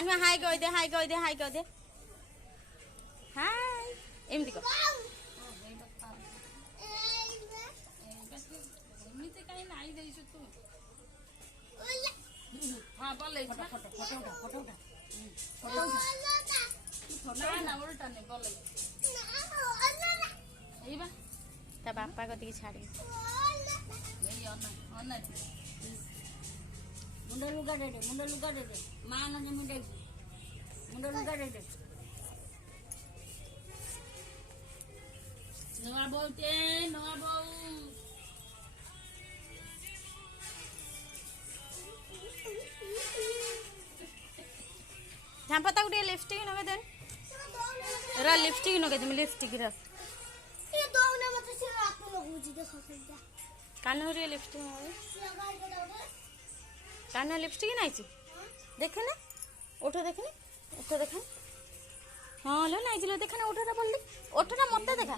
सांग हाय कह दे हाय कह दे हाय कह दे हाय एमती कह एमती कहीं नहीं देइछु तू हां बोले फोटो फोटो फोटो उठा फोटो उठा फोटो उठा ना ना उल्टा नहीं बोले एई बा ता बापा कति छाड़ी एई अन मुंडा लुगा दे मां न जे मुंडा लुगा दे नवा बोलते नवा बोल झांपता गुटे लिपस्टिक नगे देन रा लिपस्टिक नगे तुम लिपस्टिक रा ये दोने मत से रात में लगूजी देखो सजा कान रे लिपस्टिक नगे कान लिपस्टिक नहीं छी देखे ना ओठो देखे ना ओठो देखा हां लो नहीं लो देखा ना ओठोटा बोल ओठोटा मत देखा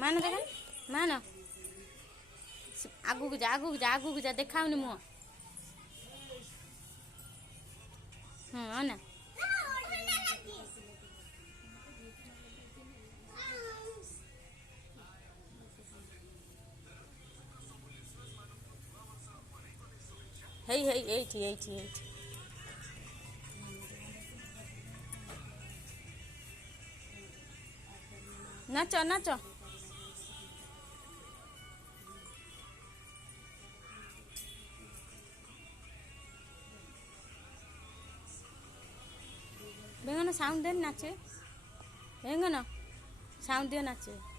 मान देखा मान आगू को जा देखाउनी मुह ना हे एठी नाच नाच बेंगन साउंड दे नाचे बेंगन साउंड दियो नाचे